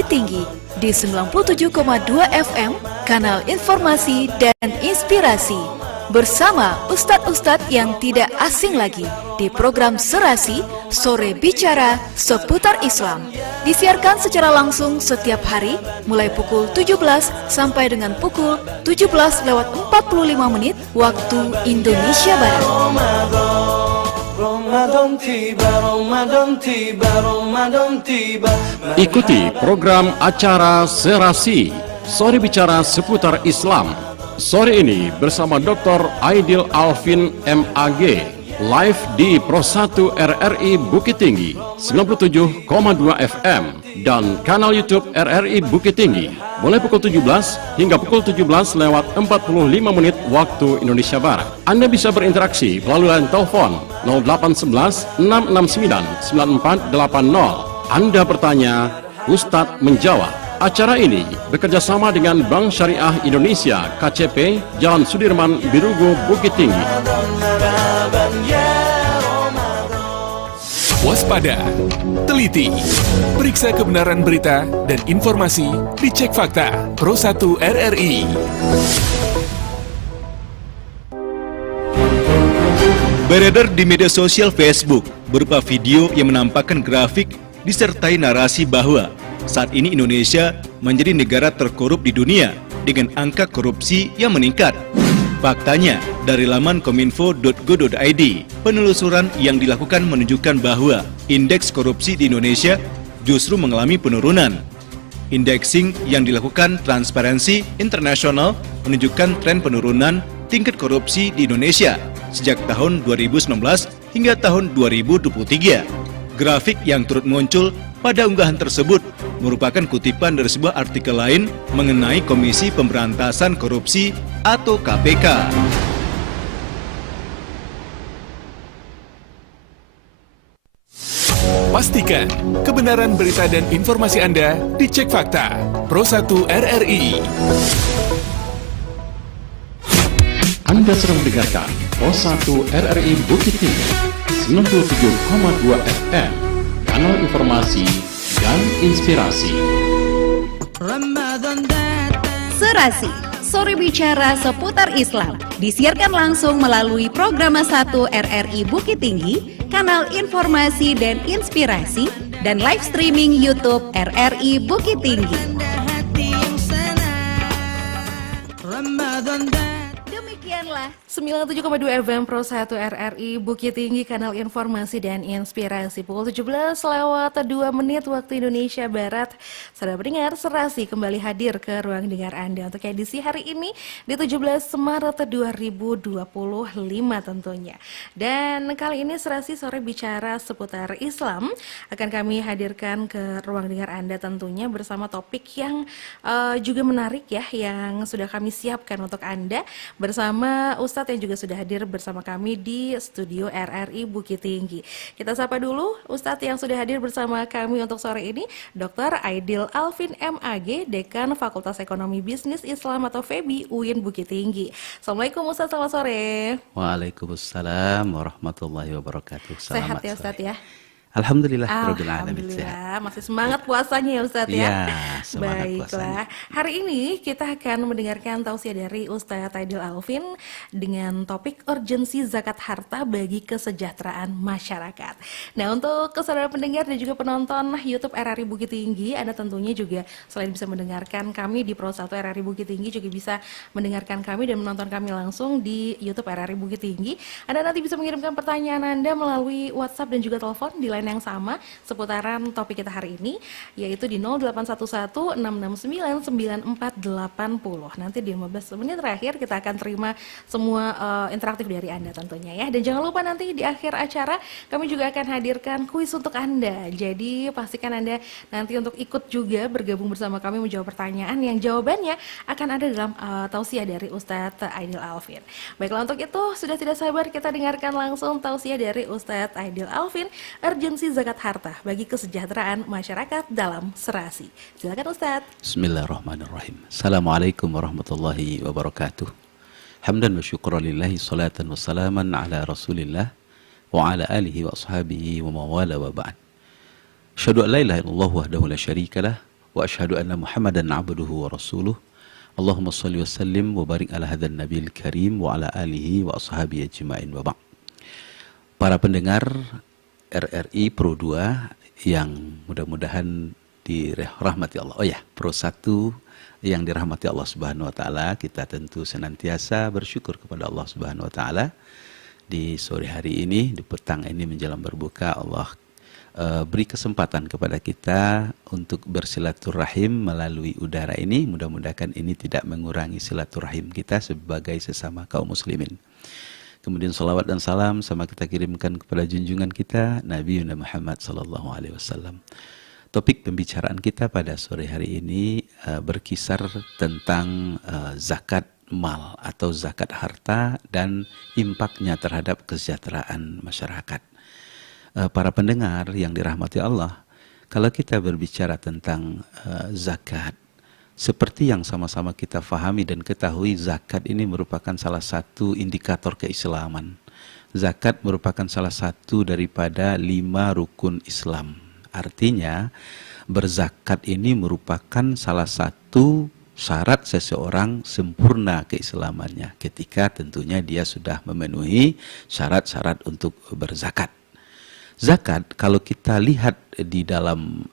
Bukit Tinggi di 97,2 FM, kanal informasi dan inspirasi. Bersama ustadz-ustadz yang tidak asing lagi di program Serasi Sore Bicara Seputar Islam. Disiarkan secara langsung setiap hari mulai pukul 17 sampai dengan pukul 17:45 waktu Indonesia Barat. Ikuti program acara Serasi Sore Bicara Seputar Islam. Sore ini bersama Dr. Aidil Alvin MAG, live di Pro 1 RRI Bukit Tinggi 97,2 FM dan kanal YouTube RRI Bukit Tinggi mulai pukul 17 hingga pukul 17:45 waktu Indonesia Barat. Anda bisa berinteraksi melalui line telepon 0811 669 9480. Anda bertanya, Ustadz menjawab. Acara ini bekerjasama dengan Bank Syariah Indonesia KCP Jalan Sudirman, Birugo, Bukit Tinggi. Waspada, teliti, periksa kebenaran berita dan informasi, dicek fakta. Pro 1 RRI. Beredar di media sosial Facebook berupa video yang menampakkan grafik disertai narasi bahwa saat ini Indonesia menjadi negara terkorup di dunia dengan angka korupsi yang meningkat. Faktanya, dari laman kominfo.go.id, penelusuran yang dilakukan menunjukkan bahwa indeks korupsi di Indonesia justru mengalami penurunan. Indexing yang dilakukan Transparency International menunjukkan tren penurunan tingkat korupsi di Indonesia sejak tahun 2019 hingga tahun 2023. Grafik yang turut muncul pada unggahan tersebut merupakan kutipan dari sebuah artikel lain mengenai Komisi Pemberantasan Korupsi atau KPK. Pastikan kebenaran berita dan informasi Anda dicek fakta. Pro 1 RRI. Anda sedang mendengarkan Pro 1 RRI Bukit Tinggi 97,2 FM, kanal informasi dan inspirasi. Serasi Sore Bicara Seputar Islam disiarkan langsung melalui program 1 RRI Bukit Tinggi, kanal informasi dan inspirasi, dan live streaming YouTube RRI Bukit Tinggi. Demikianlah 97,2 FM Pro 1 RRI Bukit Tinggi, kanal informasi dan inspirasi. Pukul 17:02 waktu Indonesia Barat. Saudara pendengar, Serasi kembali hadir ke ruang dengar Anda untuk edisi hari ini di 17 Maret 2025 tentunya. Dan kali ini Serasi Sore Bicara Seputar Islam akan kami hadirkan ke ruang dengar Anda tentunya bersama topik yang juga menarik ya, yang sudah kami siapkan untuk Anda bersama Ustadz yang juga sudah hadir bersama kami di studio RRI Bukit Tinggi. Kita sapa dulu Ustadz yang sudah hadir bersama kami untuk sore ini, Dr. Aidil Alvin MAG, Dekan Fakultas Ekonomi Bisnis Islam atau FEBI UIN Bukit Tinggi. Assalamualaikum Ustadz, selamat sore. Waalaikumsalam warahmatullahi wabarakatuh. Sehat ya Ustadz ya? Alhamdulillah. Alhamdulillah, masih semangat puasanya ya Ustadz ya? Semangat baiklah, puasanya. Hari ini kita akan mendengarkan tausiah dari Ustadz Aidil Alvin dengan topik urgensi zakat harta bagi kesejahteraan masyarakat. Nah, untuk saudara pendengar dan juga penonton YouTube RRI Bukit Tinggi, Anda tentunya juga selain bisa mendengarkan kami di Pro 1 RRI Bukit Tinggi, juga bisa mendengarkan kami dan menonton kami langsung di YouTube RRI Bukit Tinggi. Anda nanti bisa mengirimkan pertanyaan Anda melalui WhatsApp dan juga telepon di yang sama seputaran topik kita hari ini, yaitu di 0811-669-9480. Nanti di 15 menit terakhir kita akan terima semua interaktif dari Anda tentunya ya. Dan jangan lupa nanti di akhir acara kami juga akan hadirkan kuis untuk Anda. Jadi pastikan Anda nanti untuk ikut juga bergabung bersama kami menjawab pertanyaan yang jawabannya akan ada dalam tausiah dari Ustadz Aidil Alvin. Baiklah, untuk itu sudah tidak sabar kita dengarkan langsung tausiah dari Ustadz Aidil Alvin, urgensi zakat harta bagi kesejahteraan masyarakat dalam Serasi. Silakan Ustadz. Bismillahirrahmanirrahim. Assalamualaikum warahmatullahi wabarakatuh. Hamdan wa syukran lillahi, salatan wa salaman ala rasulillah wa ala alihi wa ashabihi wa mawala wa ba'd. Asyhadu an la ilaha illallah wahdahu la syarika lah wa asyhadu anna Muhammadan abduhu wa rasuluh. Allahumma shalli wa sallim wa barik ala hadzal nabiyil karim wa ala alihi wa ashabihi ajmain wa ba'd. Para pendengar RRI Pro 2 yang mudah-mudahan dirahmati Allah. Oh ya, Pro 1 yang dirahmati Allah Subhanahu wa taala, kita tentu senantiasa bersyukur kepada Allah Subhanahu wa taala. Di sore hari ini, di petang ini menjelang berbuka, Allah beri kesempatan kepada kita untuk bersilaturahim melalui udara ini. Mudah-mudahan ini tidak mengurangi silaturahim kita sebagai sesama kaum muslimin. Kemudian salawat dan salam sama kita kirimkan kepada junjungan kita Nabi Muhammad sallallahu alaihi wasallam. Topik pembicaraan kita pada sore hari ini berkisar tentang zakat mal atau zakat harta dan impaknya terhadap kesejahteraan masyarakat. Para pendengar yang dirahmati Allah, kalau kita berbicara tentang zakat, seperti yang sama-sama kita fahami dan ketahui, zakat ini merupakan salah satu indikator keislaman. Zakat merupakan salah satu daripada 5 rukun Islam. Artinya, berzakat ini merupakan salah satu syarat seseorang sempurna keislamannya ketika tentunya dia sudah memenuhi syarat-syarat untuk berzakat. Zakat kalau kita lihat di dalam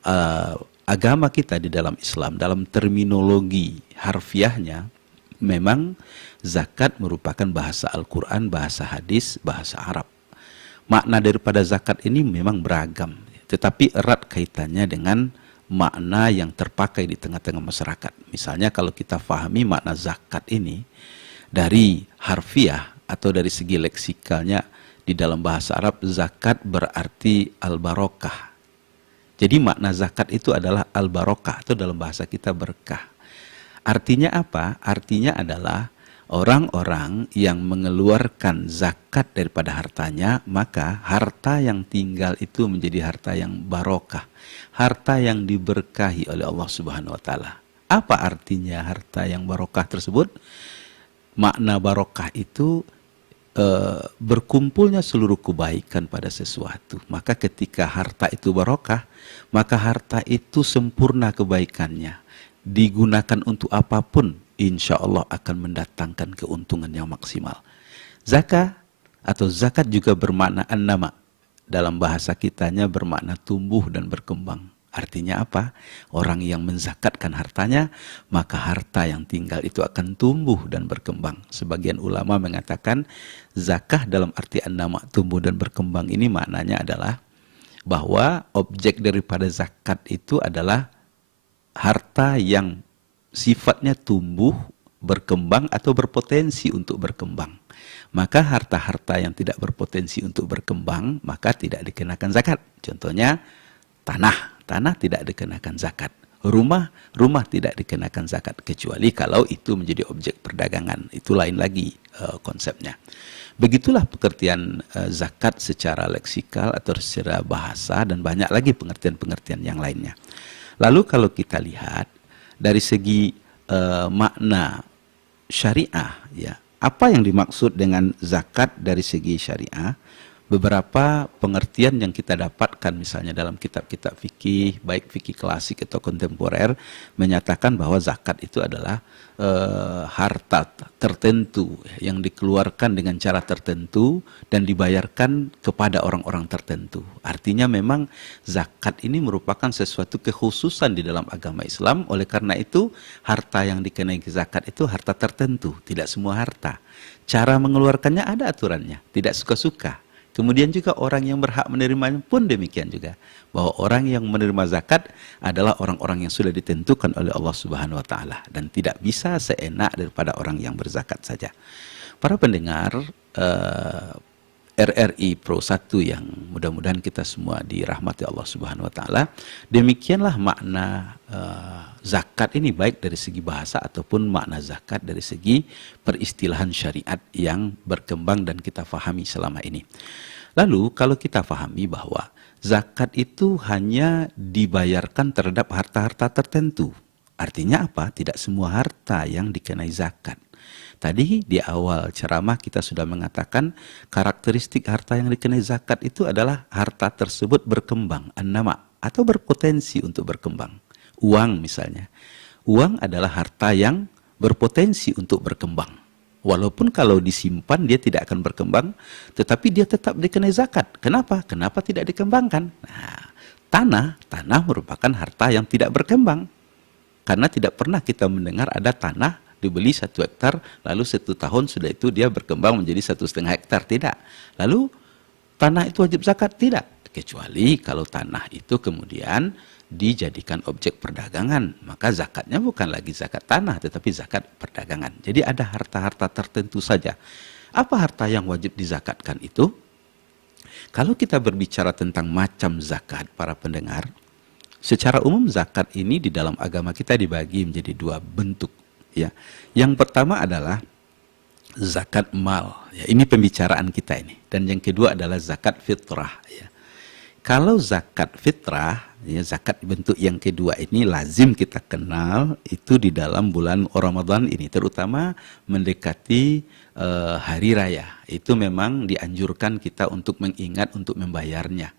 agama kita, di dalam Islam, dalam terminologi harfiahnya, memang zakat merupakan bahasa Al-Quran, bahasa hadis, bahasa Arab. Makna daripada zakat ini memang beragam, tetapi erat kaitannya dengan makna yang terpakai di tengah-tengah masyarakat. Misalnya kalau kita fahami makna zakat ini dari harfiah atau dari segi leksikalnya, di dalam bahasa Arab zakat berarti al-barokah. Jadi makna zakat itu adalah al-barokah atau dalam bahasa kita berkah. Artinya apa? Artinya adalah orang-orang yang mengeluarkan zakat daripada hartanya, maka harta yang tinggal itu menjadi harta yang barokah, harta yang diberkahi oleh Allah Subhanahu wa taala. Apa artinya harta yang barokah tersebut? Makna barokah itu berkumpulnya seluruh kebaikan pada sesuatu. Maka ketika harta itu barokah, maka harta itu sempurna kebaikannya. Digunakan untuk apapun, insya Allah akan mendatangkan keuntungan yang maksimal. Zakat atau zakat juga bermakna an-nama. Dalam bahasa kitanya bermakna tumbuh dan berkembang. Artinya apa? Orang yang menzakatkan hartanya, maka harta yang tinggal itu akan tumbuh dan berkembang. Sebagian ulama mengatakan zakah dalam arti an-nama, tumbuh dan berkembang ini maknanya adalah bahwa objek daripada zakat itu adalah harta yang sifatnya tumbuh, berkembang atau berpotensi untuk berkembang. Maka harta-harta yang tidak berpotensi untuk berkembang, maka tidak dikenakan zakat. Contohnya tanah tidak dikenakan zakat. Rumah tidak dikenakan zakat, kecuali kalau itu menjadi objek perdagangan. Itu lain lagi konsepnya. Begitulah pengertian zakat secara leksikal atau secara bahasa, dan banyak lagi pengertian-pengertian yang lainnya. Lalu kalau kita lihat dari segi makna syariah, ya, apa yang dimaksud dengan zakat dari segi syariah? Beberapa pengertian yang kita dapatkan misalnya dalam kitab-kitab fikih, baik fikih klasik atau kontemporer, menyatakan bahwa zakat itu adalah harta tertentu yang dikeluarkan dengan cara tertentu dan dibayarkan kepada orang-orang tertentu. Artinya memang zakat ini merupakan sesuatu kekhususan di dalam agama Islam. Oleh karena itu harta yang dikenai zakat itu harta tertentu, tidak semua harta. Cara mengeluarkannya ada aturannya, tidak suka-suka. Kemudian juga orang yang berhak menerimanya pun demikian juga. Bahwa orang yang menerima zakat adalah orang-orang yang sudah ditentukan oleh Allah Subhanahu wa taala dan tidak bisa seenak daripada orang yang berzakat saja. Para pendengar RRI Pro 1 yang mudah-mudahan kita semua dirahmati Allah Subhanahu wa taala, demikianlah makna zakat ini baik dari segi bahasa ataupun makna zakat dari segi peristilahan syariat yang berkembang dan kita fahami selama ini. Lalu kalau kita fahami bahwa zakat itu hanya dibayarkan terhadap harta-harta tertentu. Artinya apa? Tidak semua harta yang dikenai zakat. Tadi di awal ceramah kita sudah mengatakan karakteristik harta yang dikenai zakat itu adalah harta tersebut berkembang, an-nama, atau berpotensi untuk berkembang. Uang misalnya. Uang adalah harta yang berpotensi untuk berkembang. Walaupun kalau disimpan dia tidak akan berkembang, tetapi dia tetap dikenai zakat. Kenapa? Kenapa tidak dikembangkan? Nah, tanah merupakan harta yang tidak berkembang. Karena tidak pernah kita mendengar ada tanah dibeli 1 hektar, lalu 1 tahun sudah itu dia berkembang menjadi 1,5 hektar. Tidak. Lalu tanah itu wajib zakat? Tidak. Kecuali kalau tanah itu kemudian dijadikan objek perdagangan, maka zakatnya bukan lagi zakat tanah, tetapi zakat perdagangan. Jadi ada harta-harta tertentu saja. Apa harta yang wajib dizakatkan itu? Kalau kita berbicara tentang macam zakat, para pendengar, secara umum zakat ini di dalam agama kita dibagi menjadi 2 bentuk. Ya, yang pertama adalah zakat mal. Ya, ini pembicaraan kita ini. Dan yang kedua adalah zakat fitrah. Ya. Kalau zakat fitrah, ya, zakat bentuk yang kedua ini lazim kita kenal itu di dalam bulan Ramadan ini, terutama mendekati hari raya. Itu memang dianjurkan kita untuk mengingat, untuk membayarnya.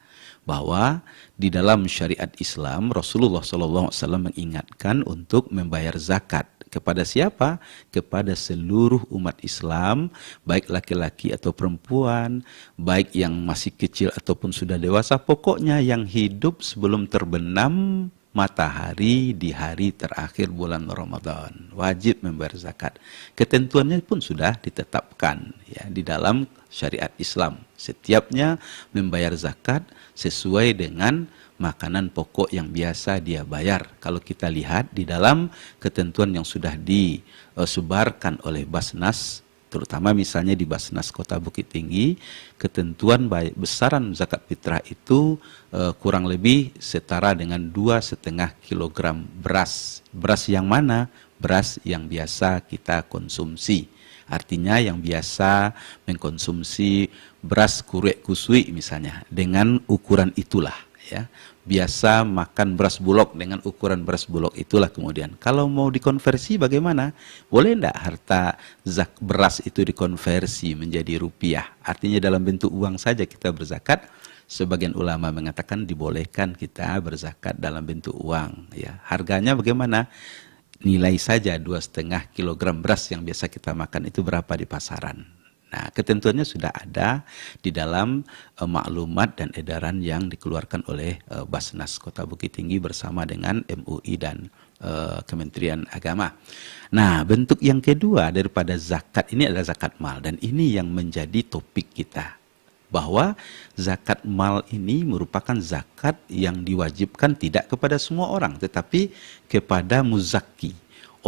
Bahwa di dalam syariat Islam, Rasulullah SAW mengingatkan untuk membayar zakat. Kepada siapa? Kepada seluruh umat Islam, baik laki-laki atau perempuan, baik yang masih kecil ataupun sudah dewasa, pokoknya yang hidup sebelum terbenam matahari di hari terakhir bulan Ramadan. Wajib membayar zakat. Ketentuannya pun sudah ditetapkan ya, di dalam syariat Islam. Setiapnya membayar zakat sesuai dengan makanan pokok yang biasa dia bayar. Kalau kita lihat di dalam ketentuan yang sudah disebarkan oleh Basnas, terutama misalnya di Basnas Kota Bukit Tinggi, ketentuan besaran zakat fitrah itu kurang lebih setara dengan 2,5 kilogram beras. Beras yang mana? Beras yang biasa kita konsumsi. Artinya yang biasa mengkonsumsi beras kurek kusui misalnya, dengan ukuran itulah. Ya, biasa makan beras bulog dengan ukuran beras bulog itulah. Kemudian kalau mau dikonversi bagaimana? Boleh enggak harta beras itu dikonversi menjadi rupiah? Artinya dalam bentuk uang saja kita berzakat. Sebagian ulama mengatakan dibolehkan kita berzakat dalam bentuk uang. Ya, harganya bagaimana? Nilai saja 2,5 kilogram beras yang biasa kita makan itu berapa di pasaran. Nah, ketentuannya sudah ada di dalam maklumat dan edaran yang dikeluarkan oleh Basnas Kota Bukit Tinggi bersama dengan MUI dan Kementerian Agama. Nah, bentuk yang kedua daripada zakat ini adalah zakat mal, dan ini yang menjadi topik kita. Bahwa zakat mal ini merupakan zakat yang diwajibkan tidak kepada semua orang, tetapi kepada muzaki,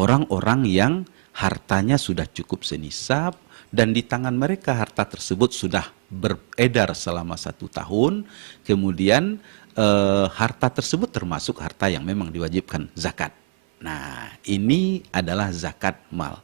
orang-orang yang hartanya sudah cukup senisab, dan di tangan mereka harta tersebut sudah beredar selama 1 tahun, kemudian harta tersebut termasuk harta yang memang diwajibkan zakat. Nah, ini adalah zakat mal.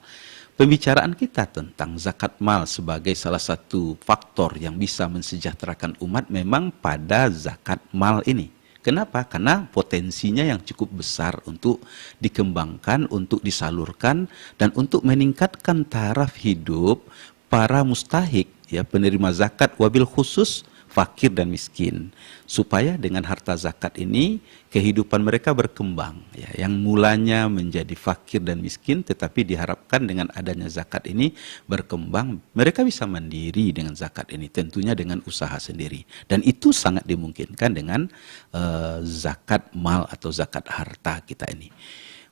Pembicaraan kita tentang zakat mal sebagai salah satu faktor yang bisa mensejahterakan umat memang pada zakat mal ini. Kenapa? Karena potensinya yang cukup besar untuk dikembangkan, untuk disalurkan, dan untuk meningkatkan taraf hidup para mustahik, ya, penerima zakat, wabil khusus fakir dan miskin, supaya dengan harta zakat ini kehidupan mereka berkembang, ya, yang mulanya menjadi fakir dan miskin, tetapi diharapkan dengan adanya zakat ini berkembang, mereka bisa mandiri dengan zakat ini, tentunya dengan usaha sendiri, dan itu sangat dimungkinkan dengan zakat mal atau zakat harta kita ini.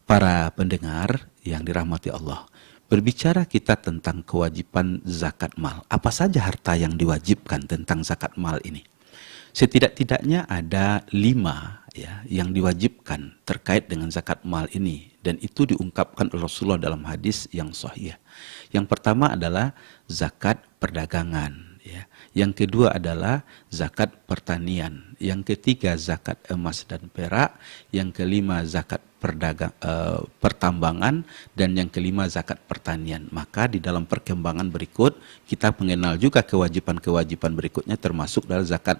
Para pendengar yang dirahmati Allah, berbicara kita tentang kewajiban zakat mal, apa saja harta yang diwajibkan tentang zakat mal ini? Setidak-tidaknya ada 5 ya yang diwajibkan terkait dengan zakat mal ini, dan itu diungkapkan oleh Rasulullah dalam hadis yang sahih. Yang pertama adalah zakat perdagangan, ya. Yang kedua adalah zakat pertanian, yang ketiga zakat emas dan perak, yang kelima zakat pertambangan, dan yang kelima zakat pertanian. Maka di dalam perkembangan berikut kita mengenal juga kewajiban-kewajiban berikutnya, termasuk dalam zakat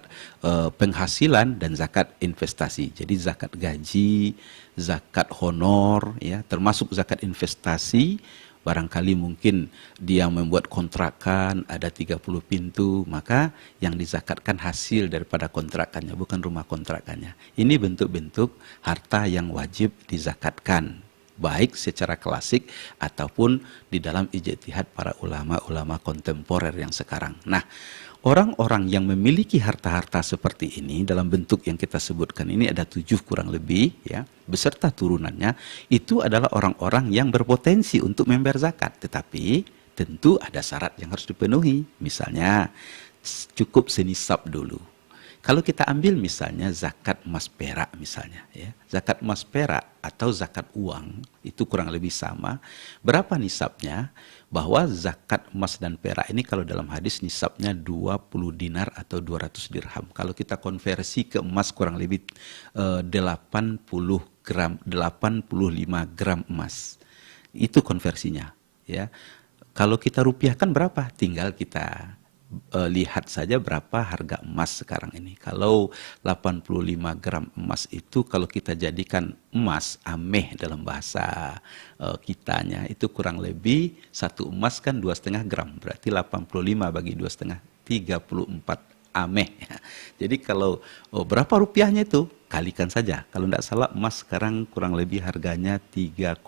penghasilan dan zakat investasi. Jadi zakat gaji, zakat honor, ya, termasuk zakat investasi barangkali mungkin dia membuat kontrakan ada 30 pintu, maka yang dizakatkan hasil daripada kontrakannya, bukan rumah kontrakannya. Ini bentuk-bentuk harta yang wajib dizakatkan, baik secara klasik ataupun di dalam ijtihad para ulama-ulama kontemporer yang sekarang. Nah, orang-orang yang memiliki harta-harta seperti ini dalam bentuk yang kita sebutkan ini ada 7 kurang lebih ya, beserta turunannya, itu adalah orang-orang yang berpotensi untuk membayar zakat, tetapi tentu ada syarat yang harus dipenuhi. Misalnya cukup senisab dulu. Kalau kita ambil misalnya zakat emas perak misalnya ya, zakat emas perak atau zakat uang itu kurang lebih sama. Berapa nisabnya? Bahwa zakat emas dan perak ini kalau dalam hadis nisabnya 20 dinar atau 200 dirham. Kalau kita konversi ke emas kurang lebih 85 gram emas. Itu konversinya ya. Kalau kita rupiahkan berapa? Tinggal kita lihat saja berapa harga emas sekarang ini. Kalau 85 gram emas itu kalau kita jadikan emas ameh dalam bahasa kitanya itu kurang lebih satu emas kan 2,5 gram. Berarti 85 bagi 2,5 34 ameh. Jadi kalau berapa rupiahnya itu kalikan saja. Kalau tidak salah emas sekarang kurang lebih harganya 3,8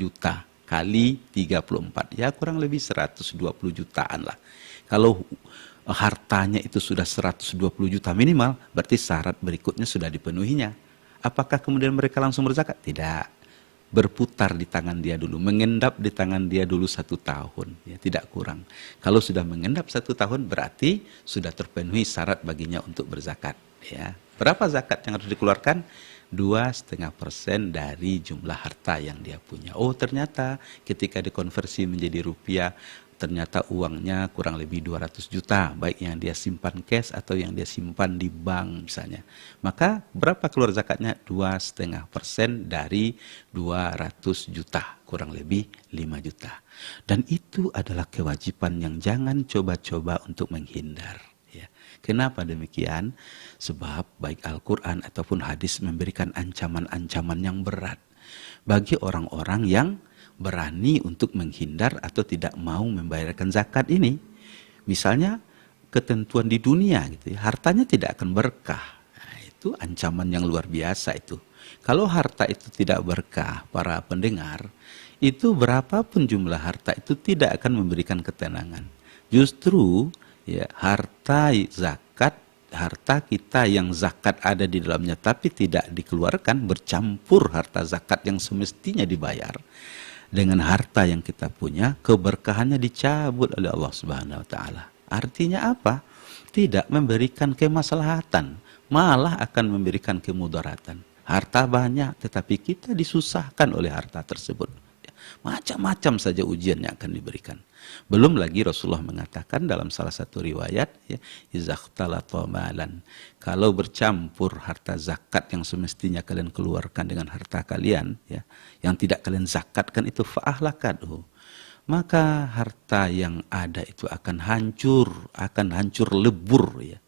juta. Kali 34, ya kurang lebih 120 jutaan lah. Kalau hartanya itu sudah 120 juta minimal, berarti syarat berikutnya sudah dipenuhinya. Apakah kemudian mereka langsung berzakat? Tidak. Berputar di tangan dia dulu, mengendap di tangan dia dulu 1 tahun, ya tidak kurang. Kalau sudah mengendap 1 tahun, berarti sudah terpenuhi syarat baginya untuk berzakat. Ya. Berapa zakat yang harus dikeluarkan? 2,5% dari jumlah harta yang dia punya. Oh ternyata ketika dikonversi menjadi rupiah, ternyata uangnya kurang lebih 200 juta, baik yang dia simpan cash atau yang dia simpan di bank misalnya. Maka berapa keluar zakatnya? 2,5% dari 200 juta, kurang lebih 5 juta. Dan itu adalah kewajiban yang jangan coba-coba untuk menghindar. Kenapa demikian? Sebab baik Al-Quran ataupun hadis memberikan ancaman-ancaman yang berat bagi orang-orang yang berani untuk menghindar atau tidak mau membayarkan zakat ini. Misalnya ketentuan di dunia gitu ya, hartanya tidak akan berkah. Nah, itu ancaman yang luar biasa itu. Kalau harta itu tidak berkah, para pendengar, itu berapapun jumlah harta itu tidak akan memberikan ketenangan. Justru ya, harta zakat, harta kita yang zakat ada di dalamnya tapi tidak dikeluarkan, bercampur harta zakat yang semestinya dibayar dengan harta yang kita punya, keberkahannya dicabut oleh Allah Subhanahu wa taala. Artinya apa? Tidak memberikan kemaslahatan, malah akan memberikan kemudaratan. Harta banyak tetapi kita disusahkan oleh harta tersebut. Macam-macam saja ujian yang akan diberikan. Belum lagi Rasulullah mengatakan dalam salah satu riwayat, ya, izaktalata malan, kalau bercampur harta zakat yang semestinya kalian keluarkan dengan harta kalian, ya, yang tidak kalian zakatkan itu fa'ahlakadhu, maka harta yang ada itu akan hancur lebur, ya.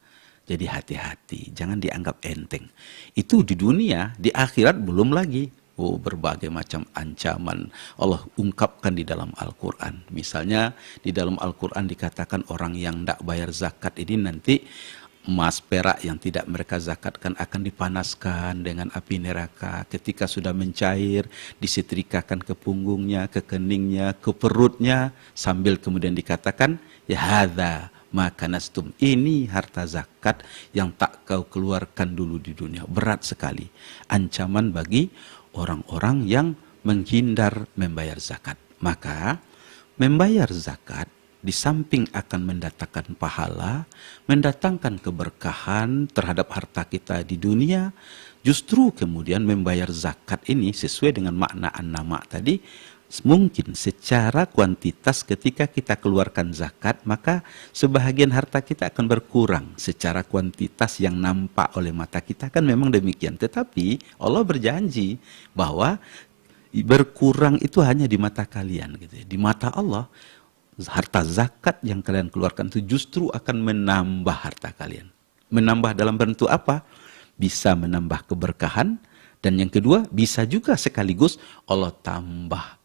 Jadi hati-hati, jangan dianggap enteng. Itu di dunia, di akhirat belum lagi. Oh, berbagai macam ancaman Allah ungkapkan di dalam Al-Quran. Misalnya di dalam Al-Quran dikatakan orang yang tidak bayar zakat ini nanti emas perak yang tidak mereka zakatkan akan dipanaskan dengan api neraka. Ketika sudah mencair, disetrikakan ke punggungnya, ke keningnya, ke perutnya, sambil kemudian dikatakan, ya hadza maka nastum, ini harta zakat yang tak kau keluarkan dulu di dunia. Berat sekali ancaman bagi orang-orang yang menghindar membayar zakat. Maka membayar zakat di samping akan mendatangkan pahala, mendatangkan keberkahan terhadap harta kita di dunia, justru kemudian membayar zakat ini sesuai dengan makna an-nama tadi, mungkin secara kuantitas ketika kita keluarkan zakat, maka sebahagian harta kita akan berkurang secara kuantitas yang nampak oleh mata kita, kan memang demikian. Tetapi Allah berjanji bahwa berkurang itu hanya di mata kalian, gitu ya. Di mata Allah, harta zakat yang kalian keluarkan itu justru akan menambah harta kalian. Menambah dalam bentuk apa? Bisa menambah keberkahan, dan yang kedua bisa juga sekaligus Allah tambah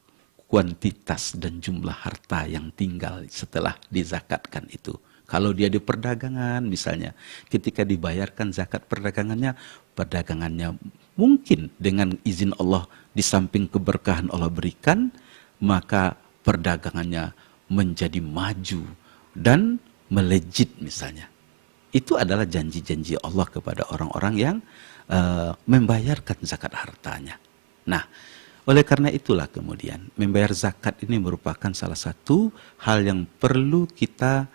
kuantitas dan jumlah harta yang tinggal setelah dizakatkan itu. Kalau dia di perdagangan misalnya, ketika dibayarkan zakat perdagangannya mungkin dengan izin Allah di samping keberkahan Allah berikan, maka perdagangannya menjadi maju dan melejit misalnya. Itu adalah janji-janji Allah kepada orang-orang yang membayarkan zakat hartanya. Nah, oleh karena itulah kemudian membayar zakat ini merupakan salah satu hal yang perlu kita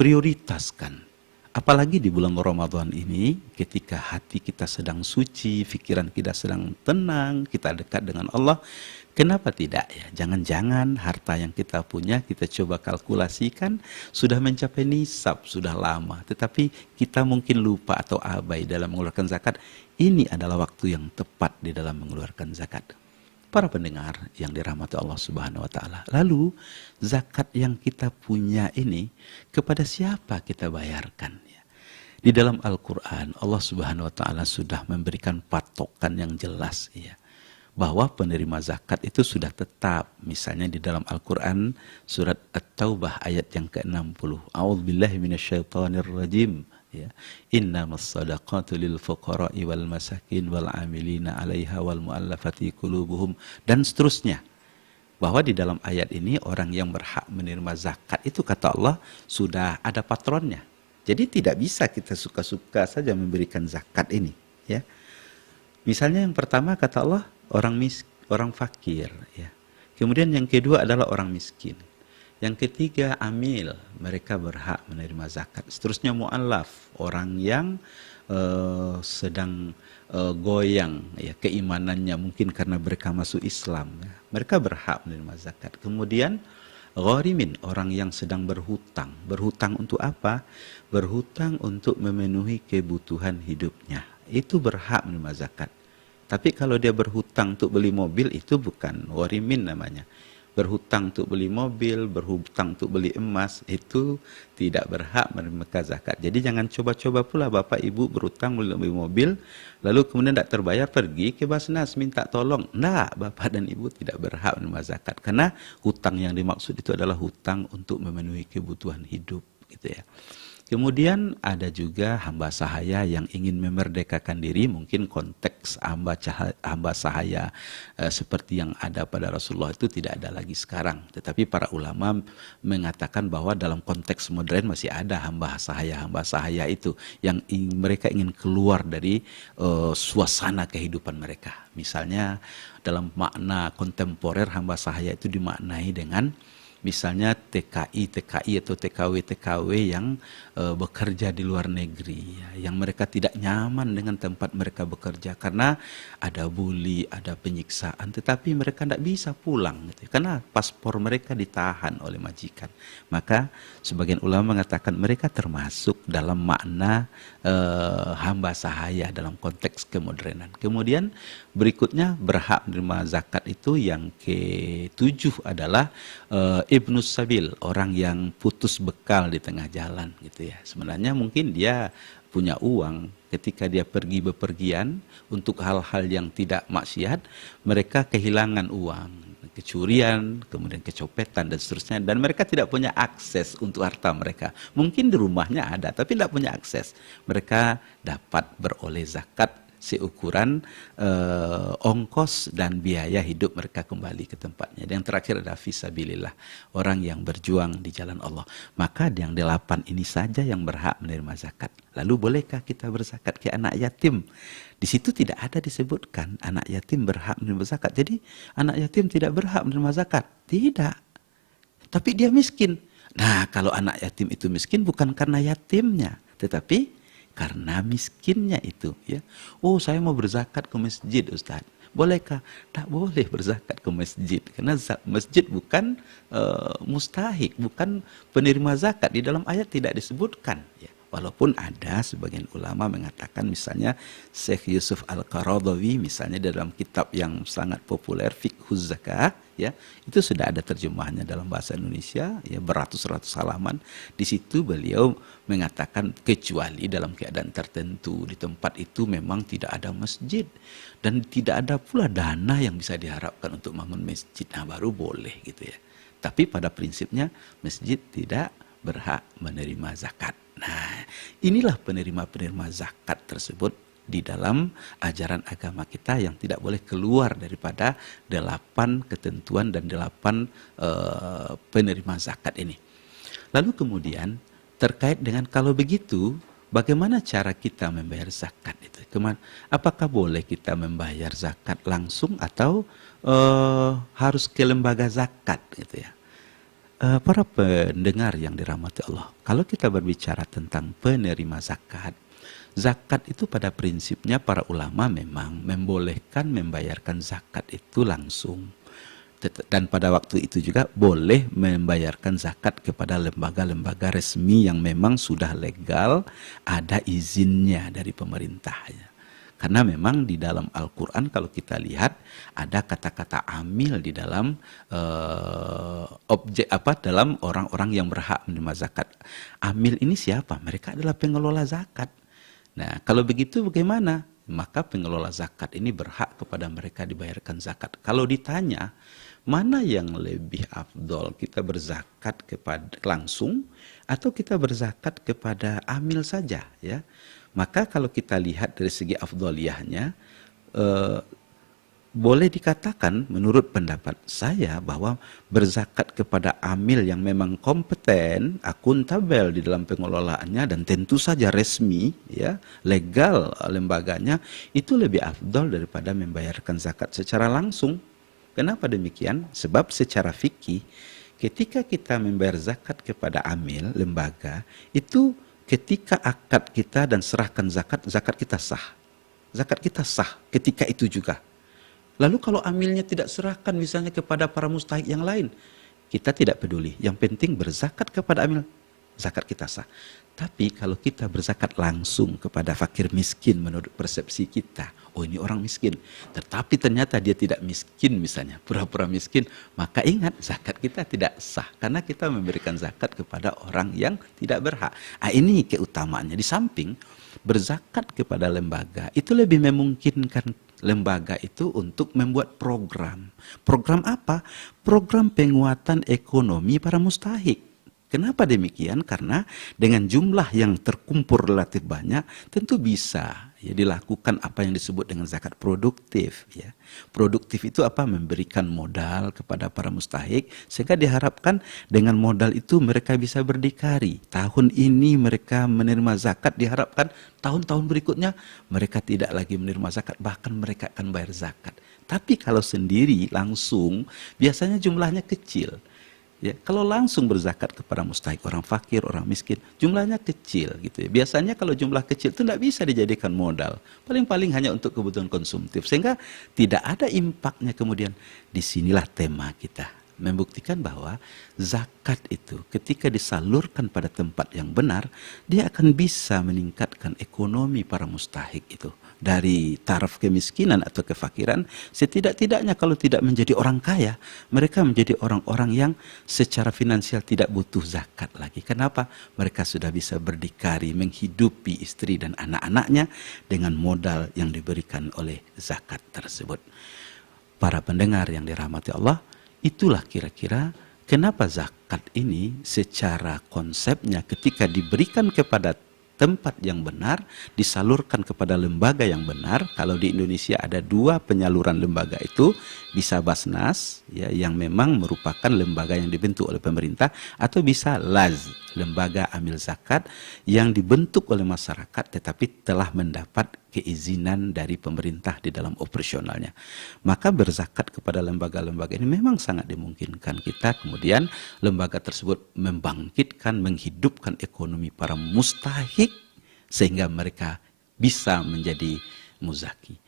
prioritaskan. Apalagi di bulan Ramadan ini, ketika hati kita sedang suci, pikiran kita sedang tenang, kita dekat dengan Allah. Kenapa tidak ya? Jangan-jangan harta yang kita punya, kita coba kalkulasikan, sudah mencapai nisab, sudah lama. Tetapi kita mungkin lupa atau abai dalam mengeluarkan zakat. Ini adalah waktu yang tepat di dalam mengeluarkan zakat. Para pendengar yang dirahmati Allah Subhanahu wa taala. Lalu zakat yang kita punya ini kepada siapa kita bayarkan ya? Di dalam Al-Qur'an Allah Subhanahu wa taala sudah memberikan patokan yang jelas ya, bahwa penerima zakat itu sudah tetap. Misalnya di dalam Al-Qur'an surat At-Taubah ayat yang ke-60. A'udzubillahi minasyaitonirrajim. Ya, innamas shadaqatu lil fuqara'i wal masakin wal 'amilina 'alaiha wal mu'allafati qulubuhum, dan seterusnya. Bahwa di dalam ayat ini orang yang berhak menerima zakat itu kata Allah sudah ada patronnya. Jadi tidak bisa kita suka-suka saja memberikan zakat ini, ya. Misalnya yang pertama kata Allah orang fakir, ya. Kemudian yang kedua adalah orang miskin. Yang ketiga amil, mereka berhak menerima zakat. Seterusnya mu'allaf, orang yang sedang goyang ya keimanannya mungkin karena mereka masuk Islam, ya. Mereka berhak menerima zakat. Kemudian gharimin, orang yang sedang berhutang. Berhutang untuk apa? Berhutang untuk memenuhi kebutuhan hidupnya. Itu berhak menerima zakat. Tapi kalau dia berhutang untuk beli mobil, itu bukan gharimin namanya. Berhutang untuk beli mobil, berhutang untuk beli emas, itu tidak berhak menerima zakat. Jadi jangan coba-coba pula Bapak Ibu berhutang beli mobil, lalu kemudian tidak terbayar, pergi ke Basnas minta tolong. Tidak, Bapak dan Ibu tidak berhak menerima zakat. Karena hutang yang dimaksud itu adalah hutang untuk memenuhi kebutuhan hidup, gitu ya. Kemudian ada juga hamba sahaya yang ingin memerdekakan diri, mungkin konteks hamba sahaya seperti yang ada pada Rasulullah itu tidak ada lagi sekarang. Tetapi para ulama mengatakan bahwa dalam konteks modern masih ada hamba sahaya itu yang mereka ingin keluar dari suasana kehidupan mereka. Misalnya dalam makna kontemporer hamba sahaya itu dimaknai dengan misalnya TKI atau TKW yang bekerja di luar negeri, ya, yang mereka tidak nyaman dengan tempat mereka bekerja karena ada bully, ada penyiksaan, tetapi mereka tidak bisa pulang gitu, karena paspor mereka ditahan oleh majikan. Maka sebagian ulama mengatakan mereka termasuk dalam makna hamba sahaya dalam konteks kemodernan. Kemudian berikutnya berhak menerima zakat itu yang ke-7 adalah Ibnus Sabil, orang yang putus bekal di tengah jalan gitu ya. Sebenarnya mungkin dia punya uang, ketika dia pergi bepergian untuk hal-hal yang tidak maksiat, mereka kehilangan uang, kecurian, kemudian kecopetan dan seterusnya, dan mereka tidak punya akses untuk harta mereka. Mungkin di rumahnya ada tapi tidak punya akses. Mereka dapat beroleh zakat seukuran ongkos dan biaya hidup mereka kembali ke tempatnya. Dan yang terakhir adalah fisabilillah, orang yang berjuang di jalan Allah. Maka yang 8 ini saja yang berhak menerima zakat. Lalu bolehkah kita berzakat ke anak yatim? Di situ tidak ada disebutkan anak yatim berhak menerima zakat. Jadi anak yatim tidak berhak menerima zakat. Tidak. Tapi dia miskin. Nah, kalau anak yatim itu miskin bukan karena yatimnya, tetapi karena miskinnya itu, ya. Oh, saya mau berzakat ke masjid, Ustaz. Bolehkah? Tak boleh berzakat ke masjid, karena masjid bukan mustahik, bukan penerima zakat. Di dalam ayat tidak disebutkan, ya. Walaupun ada sebagian ulama mengatakan, misalnya Syekh Yusuf Al-Qaradawi misalnya dalam kitab yang sangat populer Fiqhuz Zakah, ya, itu sudah ada terjemahannya dalam bahasa Indonesia, ya, beratus-ratus halaman. Di situ beliau mengatakan kecuali dalam keadaan tertentu di tempat itu memang tidak ada masjid dan tidak ada pula dana yang bisa diharapkan untuk bangun masjid, nah baru boleh gitu ya. Tapi pada prinsipnya masjid tidak berhak menerima zakat. Nah, inilah penerima-penerima zakat tersebut di dalam ajaran agama kita yang tidak boleh keluar daripada 8 ketentuan dan 8 penerima zakat ini. Lalu kemudian terkait dengan kalau begitu, bagaimana cara kita membayar zakat itu? Apakah boleh kita membayar zakat langsung atau harus ke lembaga zakat gitu ya? Para pendengar yang dirahmati Allah, kalau kita berbicara tentang penerima zakat, zakat itu pada prinsipnya para ulama memang membolehkan membayarkan zakat itu langsung. Dan pada waktu itu juga boleh membayarkan zakat kepada lembaga-lembaga resmi yang memang sudah legal, ada izinnya dari pemerintahnya. Karena memang di dalam Al-Quran kalau kita lihat ada kata-kata amil di dalam dalam orang-orang yang berhak menerima zakat. Amil ini siapa? Mereka adalah pengelola zakat. Nah, kalau begitu bagaimana? Maka pengelola zakat ini berhak kepada mereka dibayarkan zakat. Kalau ditanya, mana yang lebih afdol? Kita berzakat kepada langsung atau kita berzakat kepada amil saja, ya? Maka kalau kita lihat dari segi afdoliyahnya, boleh dikatakan menurut pendapat saya bahwa berzakat kepada amil yang memang kompeten, akuntabel di dalam pengelolaannya dan tentu saja resmi, ya, legal lembaganya, itu lebih afdol daripada membayarkan zakat secara langsung. Kenapa demikian? Sebab secara fikih ketika kita membayar zakat kepada amil lembaga itu ketika akad kita dan serahkan zakat, zakat kita sah. Zakat kita sah ketika itu juga. Lalu kalau amilnya tidak serahkan misalnya kepada para mustahik yang lain, kita tidak peduli. Yang penting berzakat kepada amil, zakat kita sah. Tapi kalau kita berzakat langsung kepada fakir miskin menurut persepsi kita, oh ini orang miskin, tetapi ternyata dia tidak miskin misalnya, pura-pura miskin, maka ingat zakat kita tidak sah karena kita memberikan zakat kepada orang yang tidak berhak. Ini keutamaannya. Di samping berzakat kepada lembaga itu lebih memungkinkan lembaga itu untuk membuat program. Program apa? Program penguatan ekonomi para mustahik. Kenapa demikian? Karena dengan jumlah yang terkumpul relatif banyak, tentu bisa ya dilakukan apa yang disebut dengan zakat produktif. Ya. Produktif itu apa? Memberikan modal kepada para mustahik, sehingga diharapkan dengan modal itu mereka bisa berdikari. Tahun ini mereka menerima zakat, diharapkan tahun-tahun berikutnya mereka tidak lagi menerima zakat, bahkan mereka akan bayar zakat. Tapi kalau sendiri langsung, biasanya jumlahnya kecil. Ya, kalau langsung berzakat kepada mustahik, orang fakir, orang miskin, jumlahnya kecil gitu ya. Biasanya kalau jumlah kecil itu tidak bisa dijadikan modal. Paling-paling hanya untuk kebutuhan konsumtif. Sehingga tidak ada impaknya kemudian. Disinilah tema kita. Membuktikan bahwa zakat itu ketika disalurkan pada tempat yang benar, dia akan bisa meningkatkan ekonomi para mustahik itu. Dari taraf kemiskinan atau kefakiran, setidak-tidaknya kalau tidak menjadi orang kaya, mereka menjadi orang-orang yang secara finansial tidak butuh zakat lagi. Kenapa? Mereka sudah bisa berdikari, menghidupi istri dan anak-anaknya dengan modal yang diberikan oleh zakat tersebut. Para pendengar yang dirahmati Allah, itulah kira-kira kenapa zakat ini secara konsepnya ketika diberikan kepada tempat yang benar, disalurkan kepada lembaga yang benar. Kalau di Indonesia ada 2 penyaluran lembaga itu, bisa Basnas ya, yang memang merupakan lembaga yang dibentuk oleh pemerintah, atau bisa LAZ, lembaga amil zakat yang dibentuk oleh masyarakat tetapi telah mendapat keizinan dari pemerintah di dalam operasionalnya. Maka berzakat kepada lembaga-lembaga ini memang sangat dimungkinkan kita kemudian lembaga tersebut membangkitkan, menghidupkan ekonomi para mustahik sehingga mereka bisa menjadi muzaki.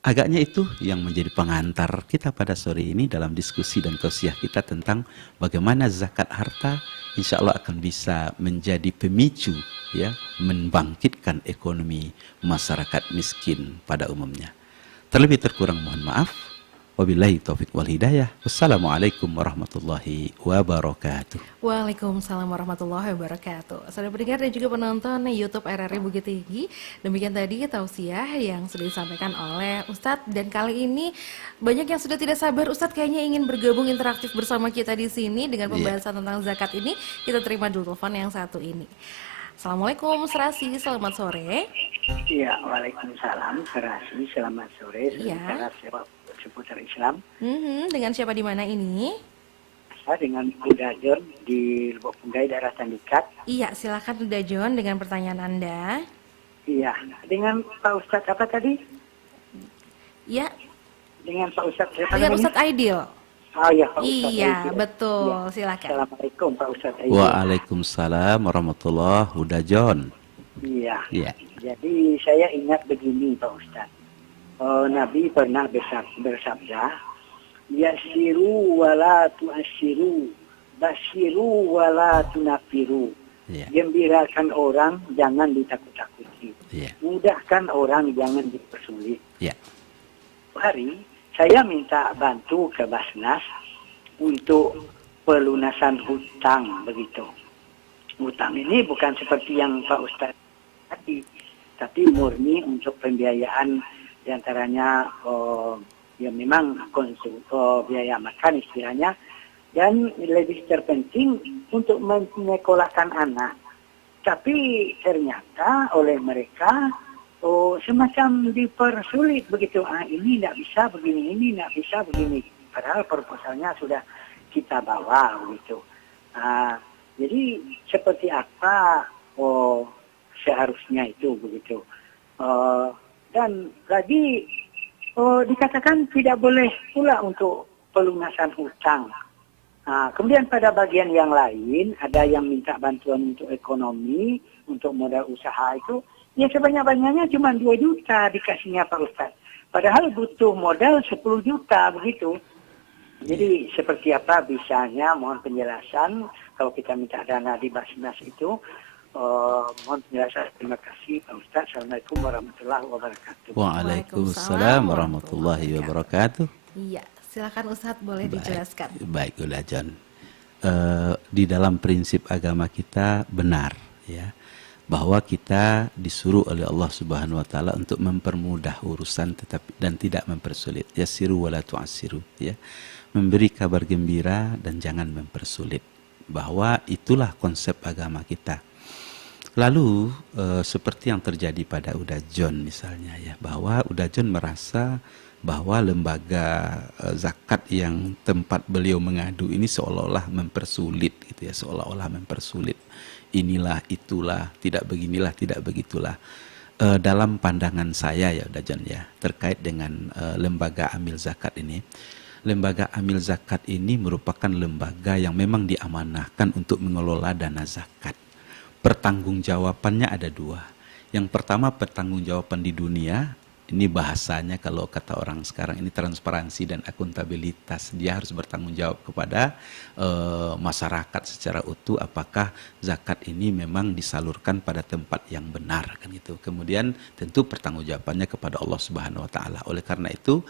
Agaknya itu yang menjadi pengantar kita pada sore ini dalam diskusi dan tausiah kita tentang bagaimana zakat harta insya Allah akan bisa menjadi pemicu ya membangkitkan ekonomi masyarakat miskin pada umumnya. Terlebih terkurang mohon maaf. Wabillahi taufik wal hidayah. Wassalamualaikum warahmatullahi wabarakatuh. Waalaikumsalam warahmatullahi wabarakatuh. Saudara pendengar dan juga penonton YouTube RRI Bukit Tinggi, demikian tadi tausiah yang sudah disampaikan oleh Ustadz, dan kali ini banyak yang sudah tidak sabar Ustadz kayaknya ingin bergabung interaktif bersama kita di sini dengan pembahasan tentang zakat ini. Kita terima dulu telepon yang satu ini. Assalamualaikum Serasi, selamat sore. Iya, waalaikumsalam Serasi, selamat sore. Iya. Seputar Islam. Dengan siapa di mana ini? Saya dengan Uda John di Lubuk Punggai, daerah Tandikat. Iya, silakan Uda John dengan pertanyaan Anda. Iya, dengan Pak Ustadz apa tadi? Iya, Dengan Pak Ustadz siapa dengan namanya? Ustadz Aidil. Oh iya, Pak Ustadz. Iya, Aidil. betul. Iya. Silakan. Assalamualaikum Pak Ustadz Aidil. Waalaikumsalam warahmatullahi Huda John. Iya. Iya. Jadi saya ingat begini Pak Ustadz. Nabi pernah bersabda, yasiru wala tu'asiru, basiru wala tunafiru. Iya. Gembirakan orang, jangan ditakut-takuti. Iya. Mudahkan orang, jangan dipersulit. Iya. Hari saya minta bantu ke Basnas untuk pelunasan hutang begitu. Hutang ini bukan seperti yang Pak Ustadz tadi, tapi murni untuk pembiayaan diantaranya ya memang biaya makan istilahnya, dan lebih terpenting untuk menyekolahkan anak. Tapi ternyata oleh mereka semacam dipersulit begitu. Ini tidak bisa begini, ini tidak bisa begini. Padahal proposalnya sudah kita bawa begitu. Jadi seperti apa seharusnya itu begitu. Dan lagi dikatakan tidak boleh pula untuk pelunasan hutang. Kemudian pada bagian yang lain ada yang minta bantuan untuk ekonomi, untuk modal usaha itu. Ya sebanyak-banyaknya cuma 2 juta dikasihnya Pak Ustadz. Padahal butuh modal 10 juta begitu. Jadi seperti apa bisanya, mohon penjelasan. Kalau kita minta dana di Basnas itu, mohon penjelasan. Terima kasih Pak Ustadz. Assalamualaikum warahmatullahi wabarakatuh. Waalaikumsalam warahmatullahi wabarakatuh. Iya, silakan Ustadz boleh dijelaskan. Baik, Uda John. Di dalam prinsip agama kita benar ya, bahwa kita disuruh oleh Allah Subhanahu wa taala untuk mempermudah urusan tetapi dan tidak mempersulit. Yassiru wala tu'assiru ya. Memberi kabar gembira dan jangan mempersulit. Bahwa itulah konsep agama kita. Lalu seperti yang terjadi pada Uda John misalnya ya, bahwa Uda John merasa bahwa lembaga zakat yang tempat beliau mengadu ini seolah-olah mempersulit gitu ya, seolah-olah mempersulit. Inilah, itulah, tidak beginilah, tidak begitulah. Dalam pandangan saya ya Uda John ya, terkait dengan lembaga amil zakat ini. Lembaga amil zakat ini merupakan lembaga yang memang diamanahkan untuk mengelola dana zakat. Pertanggungjawabannya ada 2. Yang pertama pertanggungjawaban di dunia. Ini bahasanya kalau kata orang sekarang ini transparansi dan akuntabilitas. Dia harus bertanggung jawab kepada masyarakat secara utuh apakah zakat ini memang disalurkan pada tempat yang benar kan itu. Kemudian tentu pertanggungjawabannya kepada Allah Subhanahu wa taala. Oleh karena itu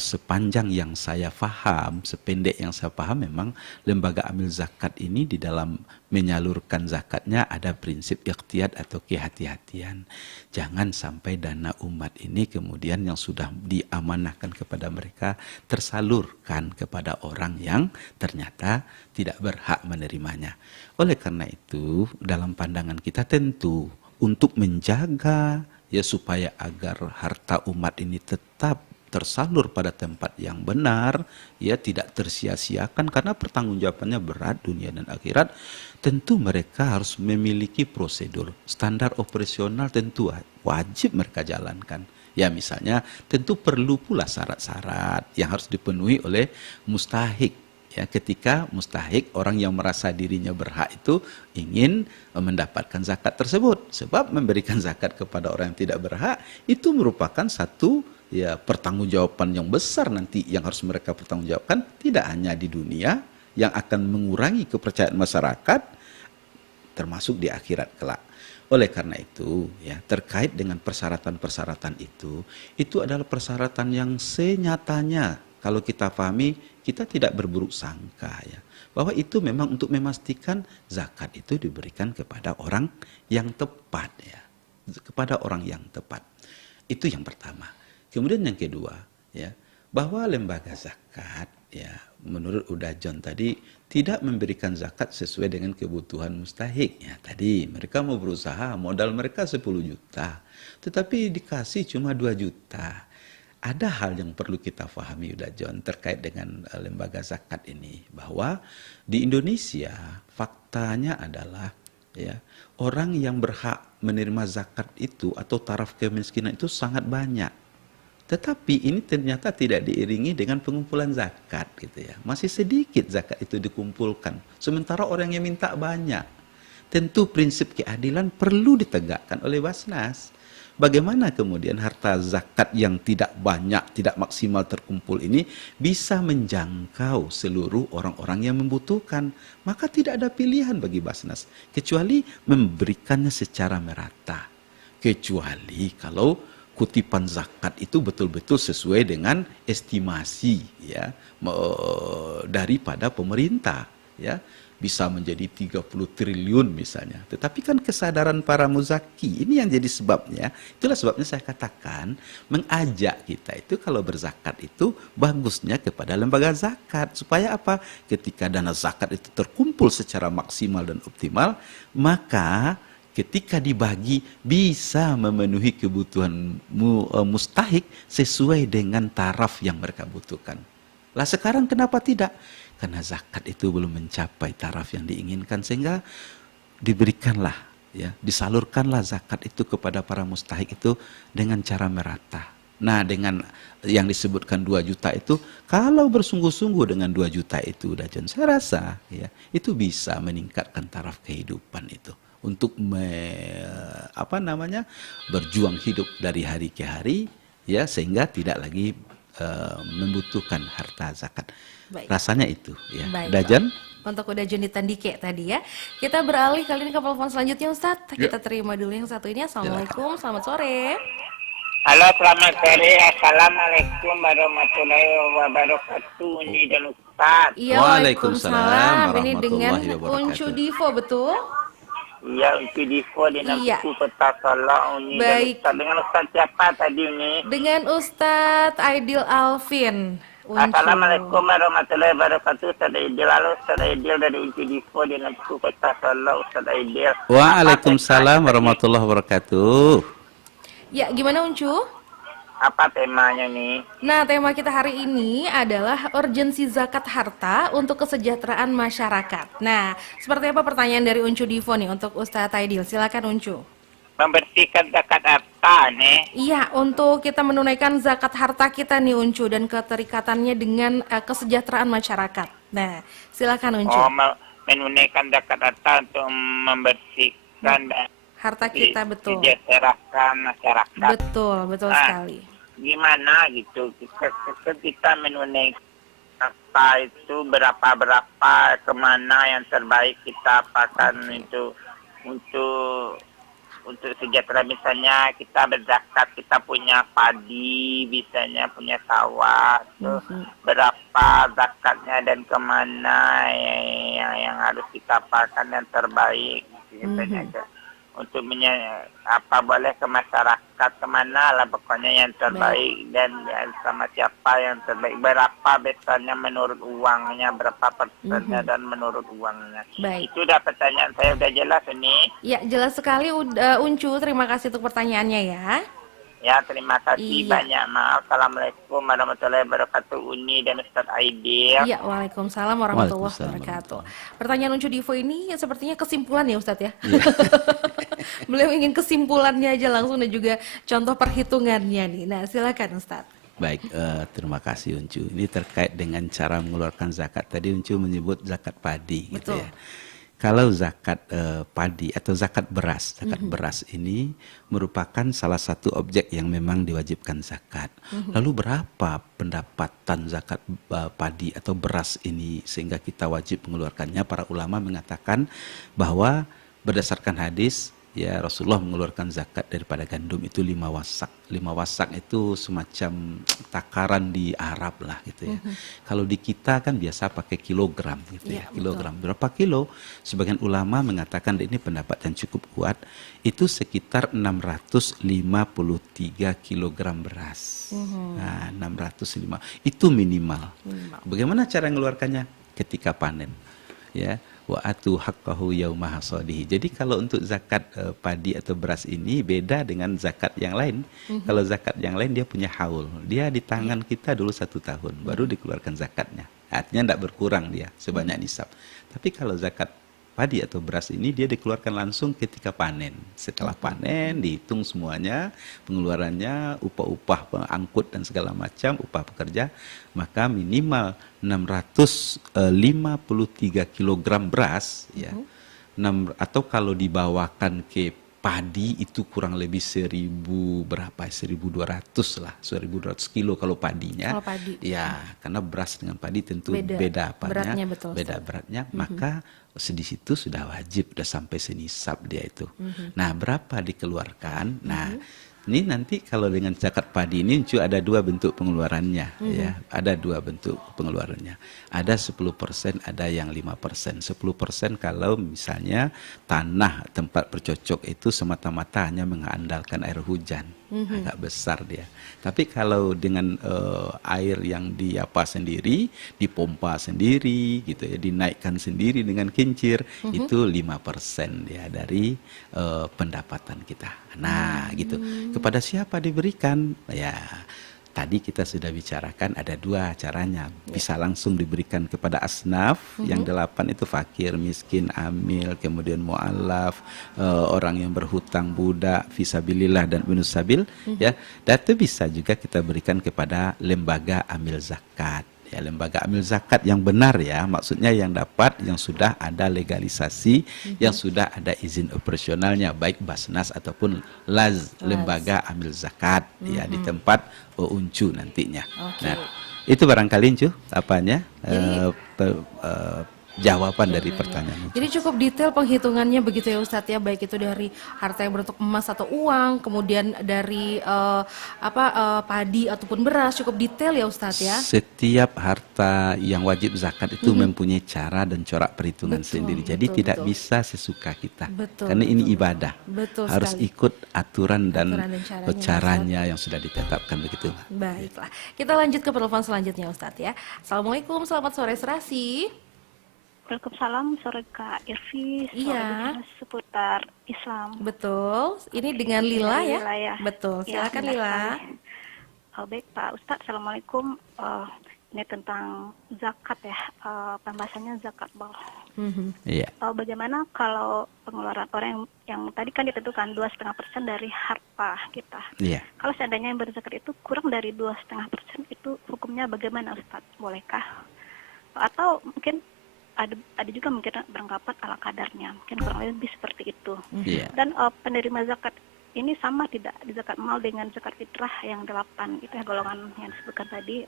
sepanjang yang saya paham, sependek yang saya paham, memang lembaga amil zakat ini di dalam menyalurkan zakatnya ada prinsip ikhtiyat atau kehati-hatian. Jangan sampai dana umat ini kemudian yang sudah diamanahkan kepada mereka tersalurkan kepada orang yang ternyata tidak berhak menerimanya. Oleh karena itu, dalam pandangan kita tentu untuk menjaga ya supaya agar harta umat ini tetap tersalur pada tempat yang benar, ya tidak tersia-siakan karena pertanggungjawabannya berat dunia dan akhirat. Tentu mereka harus memiliki prosedur, standar operasional tentu wajib mereka jalankan. Ya misalnya tentu perlu pula syarat-syarat yang harus dipenuhi oleh mustahik. Ya, ketika mustahik orang yang merasa dirinya berhak itu ingin mendapatkan zakat tersebut, sebab memberikan zakat kepada orang yang tidak berhak itu merupakan satu ya pertanggungjawaban yang besar nanti yang harus mereka pertanggungjawabkan, tidak hanya di dunia yang akan mengurangi kepercayaan masyarakat, termasuk di akhirat kelak. Oleh karena itu, ya, terkait dengan persyaratan-persyaratan itu adalah persyaratan yang senyatanya kalau kita pahami, kita tidak berburuk sangka, ya, bahwa itu memang untuk memastikan zakat itu diberikan kepada orang yang tepat, ya, kepada orang yang tepat. Itu yang pertama. Kemudian yang kedua, ya, bahwa lembaga zakat, ya, menurut Udajon tadi tidak memberikan zakat sesuai dengan kebutuhan mustahik. Ya, tadi mereka mau berusaha, modal mereka 10 juta, tetapi dikasih cuma 2 juta. Ada hal yang perlu kita pahami, Udajon, terkait dengan lembaga zakat ini, bahwa di Indonesia faktanya adalah, ya, orang yang berhak menerima zakat itu atau taraf kemiskinan itu sangat banyak. Tetapi ini ternyata tidak diiringi dengan pengumpulan zakat, gitu ya. Masih sedikit zakat itu dikumpulkan. Sementara orang yang minta banyak. Tentu prinsip keadilan perlu ditegakkan oleh Basnas. Bagaimana kemudian harta zakat yang tidak banyak, tidak maksimal terkumpul ini bisa menjangkau seluruh orang-orang yang membutuhkan. Maka tidak ada pilihan bagi Basnas kecuali memberikannya secara merata. Kecuali kalau kutipan zakat itu betul-betul sesuai dengan estimasi, ya, daripada pemerintah, ya, bisa menjadi 30 triliun misalnya. Tetapi kan kesadaran para muzaki ini yang jadi sebabnya. Itulah sebabnya saya katakan mengajak kita itu kalau berzakat itu bagusnya kepada lembaga zakat, supaya apa? Ketika dana zakat itu terkumpul secara maksimal dan optimal, maka ketika dibagi bisa memenuhi kebutuhan mustahik sesuai dengan taraf yang mereka butuhkan. Lah sekarang kenapa tidak? Karena zakat itu belum mencapai taraf yang diinginkan, sehingga diberikanlah, ya, disalurkanlah zakat itu kepada para mustahik itu dengan cara merata. Nah, dengan yang disebutkan 2 juta itu, kalau bersungguh-sungguh dengan 2 juta itu, Dajon, saya rasa, ya, itu bisa meningkatkan taraf kehidupan itu untuk berjuang hidup dari hari ke hari, ya, sehingga tidak lagi membutuhkan harta zakat. Baik. Rasanya itu, ya. Baik. Dajan? Untuk udah Joni Tandike tadi, ya. Kita beralih kali ini ke telepon selanjutnya, Ustadz. Kita terima dulu yang satu ini. Assalamualaikum, selamat sore. Halo, selamat sore. Assalamualaikum warahmatullahi wabarakatuh. Ini dan Ustaz. Iya, Waalaikumsalam Ini dengan warahmatullahi wabarakatuh. Uncu Divo, betul? Iya, Uncu Divo di Iya. Nampu Kota Solo. Ini dan Baik. Ustaz. Dengan Ustaz siapa tadi ini? Dengan Ustadz Aidil Alvin. Uncu. Assalamualaikum warahmatullahi wabarakatuh. Ustaz Aidil. Halo, Ustaz Aidil dari Uncu Divo di Nampu Kota Solo. Ustaz Aidil. Waalaikumsalam warahmatullahi wabarakatuh. Ya, gimana Uncu? Apa temanya nih? Nah, tema kita hari ini adalah urgensi zakat harta untuk kesejahteraan masyarakat. Nah, seperti apa pertanyaan dari Uncu Divo nih untuk Ustadz Aidil? Silakan Uncu. Membersihkan zakat harta nih. Iya, untuk kita menunaikan zakat harta kita nih Uncu dan keterikatannya dengan kesejahteraan masyarakat. Nah, silakan Uncu. Oh, menunaikan zakat harta untuk membersihkan Harta kita, betul. Sejahterakan masyarakat. Betul sekali. Gimana gitu? Kita menunaikan apa itu berapa kemana yang terbaik kita apakan itu untuk sejahtera, misalnya kita berzakat, kita punya padi, misalnya punya sawah, tuh berapa zakatnya dan kemana yang harus kita apakan yang terbaik, gitu. Untuk boleh ke masyarakat kemana lah pokoknya yang terbaik. Dan sama siapa yang terbaik, berapa besarnya menurut uangnya, berapa persennya dan menurut uangnya. Baik. Itu udah pertanyaan saya, udah jelas ini. Ya, jelas sekali Uncu, terima kasih untuk pertanyaannya ya. Ya, terima kasih Iya. banyak. Maaf. Assalamualaikum warahmatullahi wabarakatuh. Uni dan Ustaz Aidil. Iya, waalaikumsalam warahmatullahi wabarakatuh. Pertanyaan Uncu Divo ini sepertinya kesimpulan ya Ustadz ya. Beliau ingin kesimpulannya aja langsung dan juga contoh perhitungannya nih. Nah, silakan Ustadz. Baik, terima kasih Uncu. Ini terkait dengan cara mengeluarkan zakat. Tadi Uncu menyebut zakat padi, gitu Betul. ya. Kalau zakat padi atau zakat beras ini merupakan salah satu objek yang memang diwajibkan zakat. Lalu berapa pendapatan zakat padi atau beras ini sehingga kita wajib mengeluarkannya? Para ulama mengatakan bahwa berdasarkan hadis, ya Rasulullah mengeluarkan zakat daripada gandum itu 5 wasak. 5 wasak itu semacam takaran di Arab lah gitu ya. Kalau di kita kan biasa pakai kilogram gitu ya. Kilogram. Berapa kilo? Sebagian ulama mengatakan, ini pendapat yang cukup kuat, itu sekitar 653 kilogram beras. Nah, 605 itu minimal. Bagaimana cara mengeluarkannya? Ketika panen. Ya, wa atu haqqahu yauma hasadihi. Jadi kalau untuk zakat padi atau beras ini beda dengan zakat yang lain. Kalau zakat yang lain dia punya haul. Dia di tangan kita dulu 1 tahun baru dikeluarkan zakatnya. Artinya tidak berkurang dia sebanyak nisab. Tapi kalau zakat padi atau beras ini dia dikeluarkan langsung ketika panen. Setelah panen dihitung semuanya, pengeluarannya, upah-upah pengangkut dan segala macam, upah pekerja, maka minimal 653 kilogram beras ya. Atau kalau dibawakan ke padi itu kurang lebih 1.200 lah, 1.200 kilo kalau padinya. Kalau padi. Ya, karena beras dengan padi tentu beda apanya, beda beratnya, maka di situ sudah wajib, sudah sampai senisab dia itu. Nah, berapa dikeluarkan? Nah, ini nanti kalau dengan zakat padi ini ada 2 bentuk pengeluarannya ya. Ada 2 bentuk pengeluarannya. Ada 10%, ada yang 5%. 10% kalau misalnya tanah tempat bercocok itu semata-mata hanya mengandalkan air hujan. Agak besar dia. Tapi kalau dengan air yang diapa sendiri, dipompa sendiri gitu ya, dinaikkan sendiri dengan kincir, itu 5% ya dari pendapatan kita. Nah, gitu. Kepada siapa diberikan? Ya, tadi kita sudah bicarakan ada 2 caranya. Bisa langsung diberikan kepada asnaf, yang 8 itu fakir, miskin, amil, kemudian mu'allaf, orang yang berhutang, budak, fisabilillah dan binus sabil, ya. Dan itu bisa juga kita berikan kepada lembaga amil zakat. Ya, lembaga amil zakat yang benar ya, maksudnya yang dapat, yang sudah ada legalisasi, yang sudah ada izin operasionalnya, baik Basnas ataupun lembaga amil zakat ya di tempat Uncu nantinya. Nah, itu barangkali Uncu apanya jawaban dari pertanyaan. Jadi cukup detail penghitungannya begitu ya Ustadz ya, baik itu dari harta yang berbentuk emas atau uang, kemudian dari padi ataupun beras, cukup detail ya Ustadz ya. Setiap harta yang wajib zakat itu mempunyai cara dan corak perhitungan sendiri. Jadi tidak bisa sesuka kita. Karena ini ibadah. Harus ikut aturan dan caranya yang sudah ditetapkan begitu. Baiklah. Kita lanjut ke penelpon selanjutnya Ustadz ya. Assalamualaikum, selamat sore Serasi. Waalaikumsalam, sore Kak Irvi, Iya. Seputar Islam. Betul, ini dengan Lila ya? Lila ya. Betul, Ya, silakan Lila. Baik Pak Ustadz, Assalamualaikum. Ini tentang zakat ya, pembahasannya zakat bal. Iya. Bagaimana kalau pengeluaran orang yang tadi kan ditentukan 2,5% dari harta kita. Iya. Kalau seandainya yang berzakat itu kurang dari 2,5%, itu hukumnya bagaimana Ustadz? Bolehkah? Atau mungkin ada juga mungkin beranggapan ala kadarnya, mungkin kurang lebih seperti itu. Dan penerima zakat ini sama tidak di zakat mal dengan zakat fitrah yang 8 itu ya, golongan yang disebutkan tadi,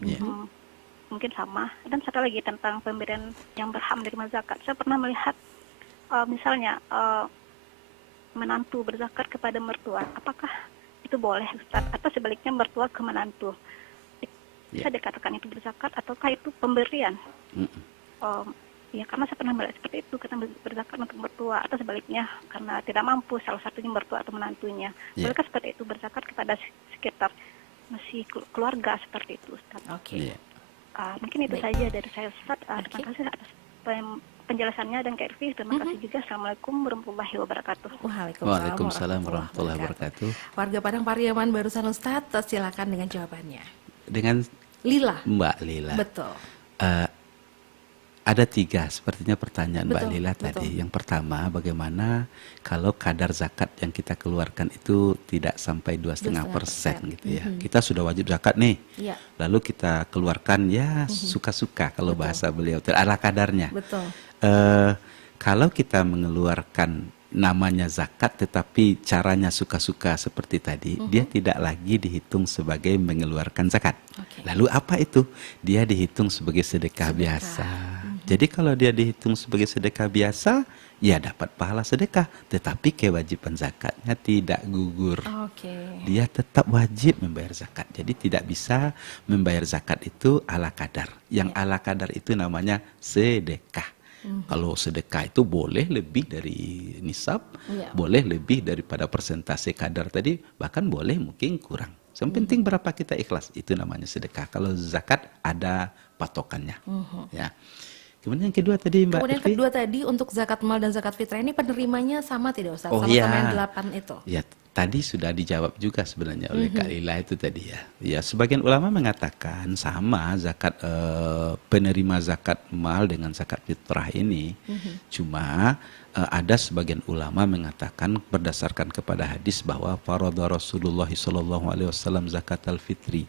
mungkin sama. Dan satu lagi tentang pemberian yang berhak menerima zakat, saya pernah melihat misalnya menantu berzakat kepada mertua, apakah itu boleh Ustaz? Atau sebaliknya mertua ke menantu, bisa dikatakan itu berzakat ataukah itu pemberian? Ya, karena saya pernah melihat seperti itu, kita berzakat untuk mertua, atau sebaliknya karena tidak mampu salah satunya mertua atau menantunya. Bolehkah seperti itu berzakat kepada sekitar masih keluarga seperti itu, Ustaz? Mungkin itu saja dari saya, Ustaz. Terima kasih atas penjelasannya dan Kak Irvi. Terima kasih juga. Assalamualaikum warahmatullahi wabarakatuh. Waalaikumsalam warahmatullahi wabarakatuh. Warga Padang Pariaman barusan Ustaz, silakan dengan jawabannya. Dengan Lila. Mbak Lila. Betul. Ada 3 sepertinya pertanyaan Mbak Lila tadi. Yang pertama, bagaimana kalau kadar zakat yang kita keluarkan itu tidak sampai 2,5% gitu ya. Kita sudah wajib zakat nih. Lalu kita keluarkan ya suka-suka kalau bahasa beliau, ala kadarnya. kalau kita mengeluarkan namanya zakat tetapi caranya suka-suka seperti tadi, dia tidak lagi dihitung sebagai mengeluarkan zakat. Lalu apa itu? Dia dihitung sebagai sedekah biasa. Jadi kalau dia dihitung sebagai sedekah biasa, ya dapat pahala sedekah, tetapi kewajiban zakatnya tidak gugur. Dia tetap wajib membayar zakat. Jadi tidak bisa membayar zakat itu ala kadar. Yang ala kadar itu namanya sedekah. Kalau sedekah itu boleh lebih dari nisab, boleh lebih daripada persentase kadar tadi, bahkan boleh mungkin kurang. Yang penting berapa kita ikhlas, itu namanya sedekah. Kalau zakat ada patokannya. Ya. Kemudian yang kedua tadi Mbak Kemudian Irvi. kedua tadi untuk zakat mal dan zakat fitrah ini penerimanya sama tidak Ustaz? Oh, Sama-sama iya. yang 8 itu. Ya, tadi sudah dijawab juga sebenarnya oleh Kak Lila itu tadi ya. Ya, sebagian ulama mengatakan sama zakat penerima zakat mal dengan zakat fitrah ini. Cuma ada sebagian ulama mengatakan berdasarkan kepada hadis bahwa faradha Rasulullah sallallahu alaihi wasallam zakat al-fitri.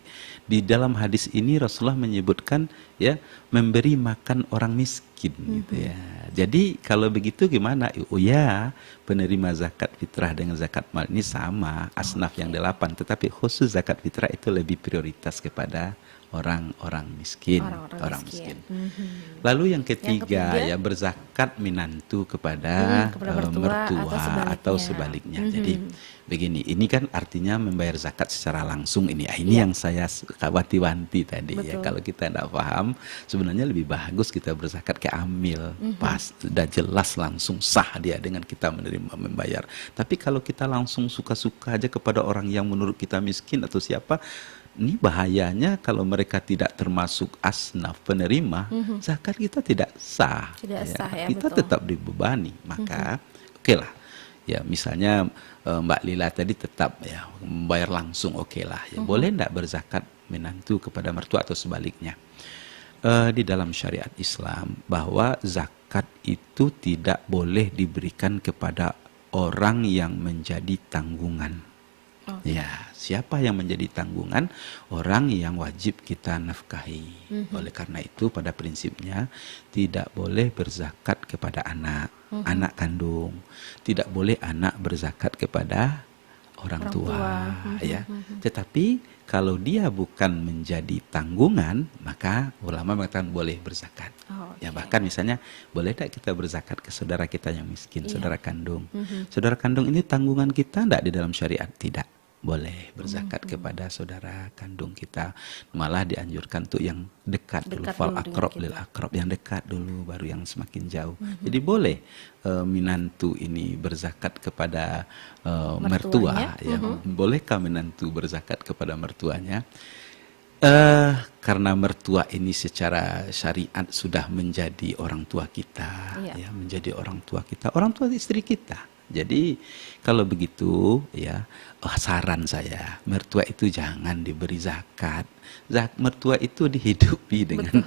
Di dalam hadis ini Rasulullah menyebutkan ya memberi makan orang miskin gitu ya. Jadi kalau begitu gimana? Oh ya, penerima zakat fitrah dengan zakat mal ini sama, asnaf yang 8, tetapi khusus zakat fitrah itu lebih prioritas kepada orang-orang miskin, orang miskin. Lalu yang ketiga ya berzakat minantu kepada, mertua atau sebaliknya. Jadi begini, ini kan artinya membayar zakat secara langsung ini. Ini yang saya wanti-wanti tadi ya. Kalau kita tidak paham, sebenarnya lebih bagus kita berzakat ke amil, pas sudah jelas langsung sah dia dengan kita menerima membayar. Tapi kalau kita langsung suka-suka aja kepada orang yang menurut kita miskin atau siapa, ini bahayanya kalau mereka tidak termasuk asnaf penerima, zakat kita tidak sah. Kita tetap dibebani. Maka oke lah. Ya misalnya Mbak Lila tadi tetap ya membayar langsung oke lah. Ya, boleh enggak berzakat menantu kepada mertua atau sebaliknya? Di dalam syariat Islam bahwa zakat itu tidak boleh diberikan kepada orang yang menjadi tanggungan. Ya, siapa yang menjadi tanggungan? Orang yang wajib kita nafkahi. Oleh karena itu pada prinsipnya tidak boleh berzakat kepada anak, anak kandung. Tidak boleh anak berzakat kepada orang tua. Ya. Tetapi kalau dia bukan menjadi tanggungan, maka ulama mengatakan boleh berzakat. Ya bahkan misalnya boleh tak kita berzakat ke saudara kita yang miskin, saudara kandung. Saudara kandung ini tanggungan kita enggak di dalam syariat? Tidak. Boleh berzakat kepada saudara kandung kita. Malah dianjurkan tuh yang dekat dulu, fal akrab lil akrab, yang dekat dulu baru yang semakin jauh. Jadi boleh minantu ini berzakat kepada mertua ya. Bolehkah minantu berzakat kepada mertuanya? Karena mertua ini secara syariat sudah menjadi orang tua kita, ya, menjadi orang tua kita, orang tua istri kita. Jadi kalau begitu ya saran saya, mertua itu jangan diberi zakat. Mertua itu dihidupi dengan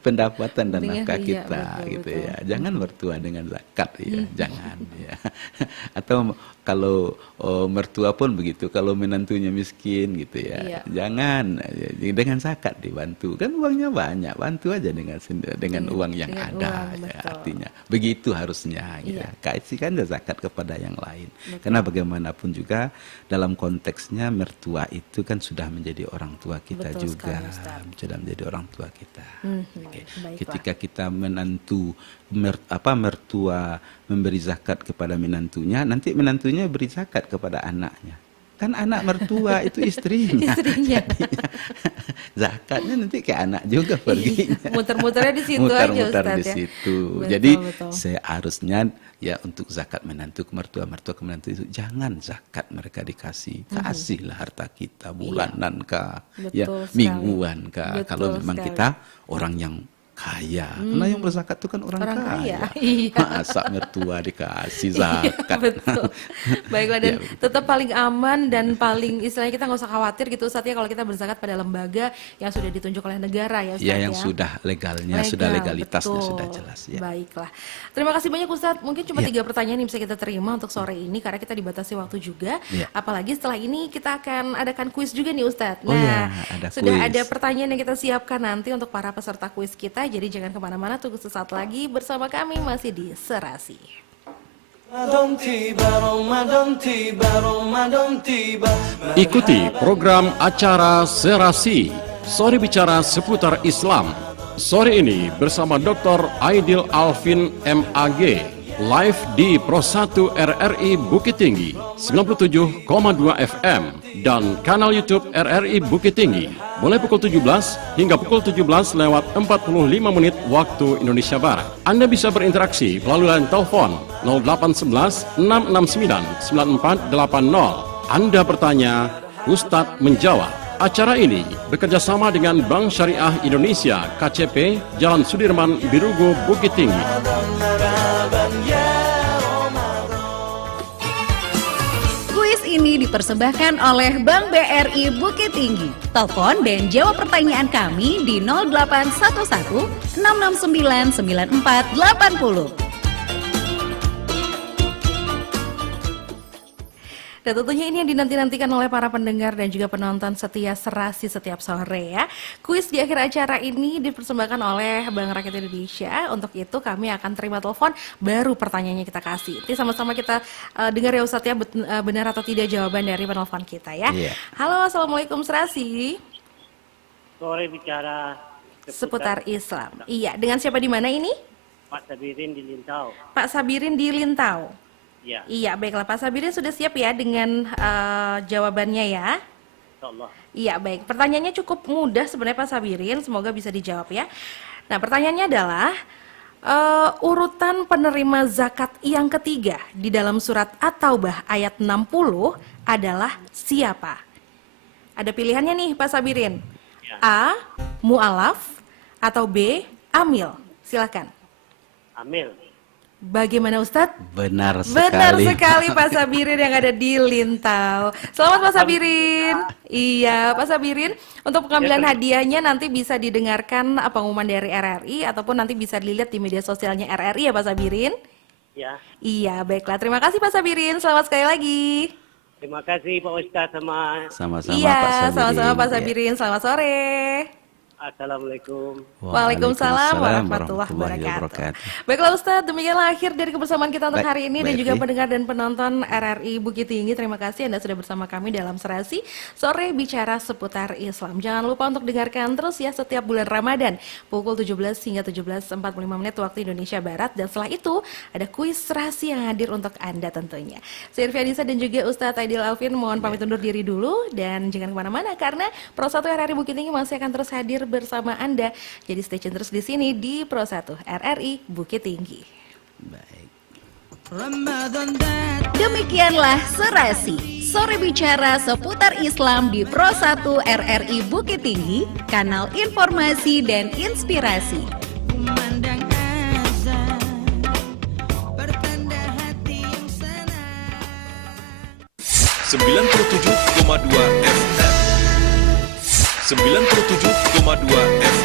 pendapatan dan nafkah kita gitu ya. Jangan mertua dengan zakat ya, jangan ya. Atau kalau mertua pun begitu, kalau menantunya miskin gitu ya, jangan dengan zakat dibantu. Kan uangnya banyak, bantu aja dengan uang yang ada ya, artinya. Begitu harusnya gitu. Kasihkan zakat kepada yang lain. Karena bagaimanapun juga dalam konteksnya mertua itu kan sudah menjadi orang tua kita juga, sudah menjadi orang tua kita. Ketika kita mertua memberi zakat kepada menantunya, nanti menantunya beri zakat kepada anaknya. Kan anak mertua itu istrinya. Zakatnya nanti ke anak juga perginya. Muter-muternya di situ Muter-muter aja Ustaz di ya. situ. Jadi seharusnya ya untuk zakat menantu ke mertua, mertua ke menantu itu jangan zakat mereka dikasih. Kasihlah harta kita bulanan kah, ya mingguan kah. Kalau memang kita orang yang kaya, karena yang berzakat itu kan orang kaya. Masa mertua dikasih zakat. Betul. Baiklah, dan tetap paling aman dan paling istilahnya kita nggak usah khawatir gitu Ustaz ya kalau kita berzakat pada lembaga yang sudah ditunjuk oleh negara ya Ustaz ya. Yang sudah legalnya, sudah legalitasnya sudah jelas ya. Baiklah. Terima kasih banyak Ustaz. Mungkin cuma 3 pertanyaan yang bisa kita terima untuk sore ini karena kita dibatasi waktu juga. Apalagi setelah ini kita akan adakan kuis juga nih Ustaz. Nah, ada sudah kuis. ada pertanyaan yang kita siapkan nanti untuk para peserta kuis kita ya. Jadi jangan kemana-mana, tunggu sesaat lagi bersama kami masih di Serasi. Ikuti program acara Serasi, sore bicara seputar Islam. Sore ini bersama Dr. Aidil Alvin MAG, live di Pro 1 RRI Bukit Tinggi 97,2 FM dan kanal YouTube RRI Bukit Tinggi. Mulai pukul 17 hingga pukul 17 lewat 45 menit waktu Indonesia Barat. Anda bisa berinteraksi melalui line telepon 0811 669 9480. Anda bertanya, Ustadz menjawab. Acara ini bekerjasama dengan Bank Syariah Indonesia KCP Jalan Sudirman, Birugo, Bukit Tinggi. Kuis ini dipersembahkan oleh Bank BRI Bukit Tinggi. Telepon dan jawab pertanyaan kami di 0811 669 9480. Dan tentunya ini yang dinanti-nantikan oleh para pendengar dan juga penonton setia Serasi setiap sore ya. Kuis di akhir acara ini dipersembahkan oleh Bank Rakyat Indonesia. Untuk itu kami akan terima telepon, baru pertanyaannya kita kasih. Nanti sama-sama kita dengar ya Ustadz ya, benar atau tidak jawaban dari penelpon kita ya. Yeah. Halo, Assalamualaikum Serasi. Sore bicara seputar Islam. Iya, dengan siapa di mana ini? Pak Sabirin di Lintau. Pak Sabirin di Lintau. Ya. Iya, baiklah Pak Sabirin sudah siap ya dengan jawabannya ya? Insyaallah. Iya, baik. Pertanyaannya cukup mudah sebenarnya Pak Sabirin, semoga bisa dijawab ya. Nah, pertanyaannya adalah urutan penerima zakat yang ketiga di dalam surat At-Taubah ayat 60 adalah siapa? Ada pilihannya nih Pak Sabirin. Ya. A. Mu'alaf atau B. Amil. Silakan. Amil. Bagaimana Ustadz? Benar sekali. Benar sekali Pak Sabirin yang ada di Lintau. Selamat Pak Sabirin. Iya Pak Sabirin, untuk pengambilan hadiahnya nanti bisa didengarkan pengumuman dari RRI ataupun nanti bisa dilihat di media sosialnya RRI ya Pak Sabirin. Ya. Iya, baiklah. Terima kasih Pak Sabirin. Selamat sekali lagi. Terima kasih Pak Ustadz sama-sama iya, Pak Sabirin. Sama-sama Pak Sabirin. Selamat sore. Assalamualaikum. Waalaikumsalam warahmatullahi wabarakatuh. Baiklah Ustadz, demikianlah akhir dari kebersamaan kita untuk hari ini dan juga pendengar dan penonton RRI Bukit Tinggi. Terima kasih Anda sudah bersama kami dalam Serasi Sore Bicara Seputar Islam. Jangan lupa untuk dengarkan terus ya setiap bulan Ramadan pukul 17 hingga 17.45 menit waktu Indonesia Barat, dan setelah itu ada kuis Serasi yang hadir untuk Anda tentunya. Saya Irfi Anissa dan juga Ustadz Aidil Alvin mohon pamit undur diri dulu dan jangan kemana-mana karena Pro 1 RRI Bukit Tinggi masih akan terus hadir bersama Anda. Jadi stay tune terus di sini di Pro 1 RRI Bukit Tinggi. Baik. Demikianlah Serasi, sore bicara seputar Islam di Pro 1 RRI Bukit Tinggi, kanal informasi dan inspirasi. 97,2 FM.